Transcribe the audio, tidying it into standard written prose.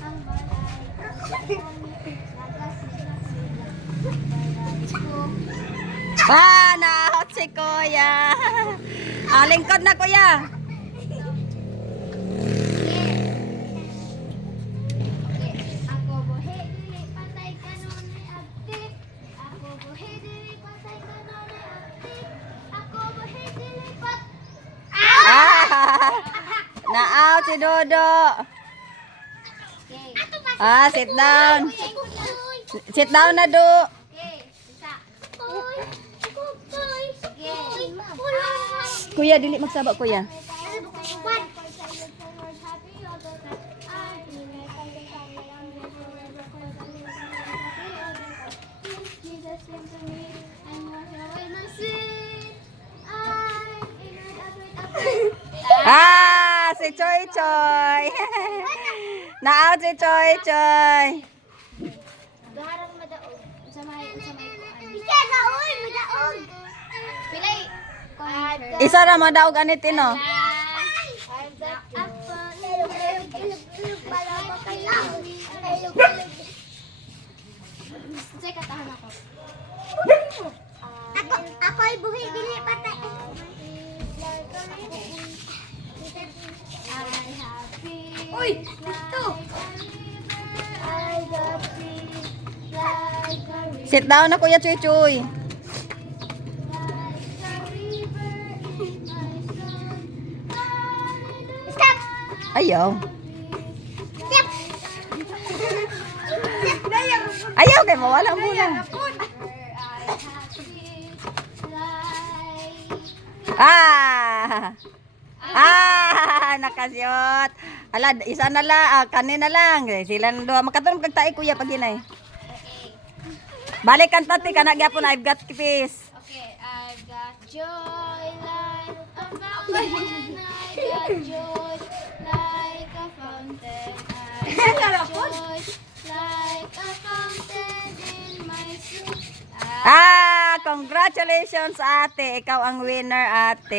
ang balay. Ah, naahot si Kuya. Ah, lingkod na Kuya. Ako buhi dili patay kanunay abdi. Ako buhi dili patay kanunay abdi. Ako buhi dili pat. Ah, na-out si Dodo. Okay. Ah, sit down. Sit down na, Do. Okay, isa. Uy, uy. Okay. Kuya, dili magsaba, Kuya. Ah, si Choy Choy. Na-out si Choy Choy. Garang madaog. Samay ko. Isa na oy, madaog. Pilay. Isa ra madaog anitin, no? Ako'y buhi dili patay. Uy, dito. Sit down na, Kuya Choy Choy. Stop. Ayaw. Stop. Ayaw, kay mawalang bulan. Ah! Ah! Nakasyot. Ala, isa na lang. Ah, kanina lang. Sila na doon. Makatulong kagtae, Kuya, pag yun ay. Balik ang tati ka na gyapon. I've got peace. Okay, I've got joy like a fountain. I got joy like a fountain. I got joy like a fountain in my soul. Ah! Congratulations, ate. Ikaw ang winner, ate.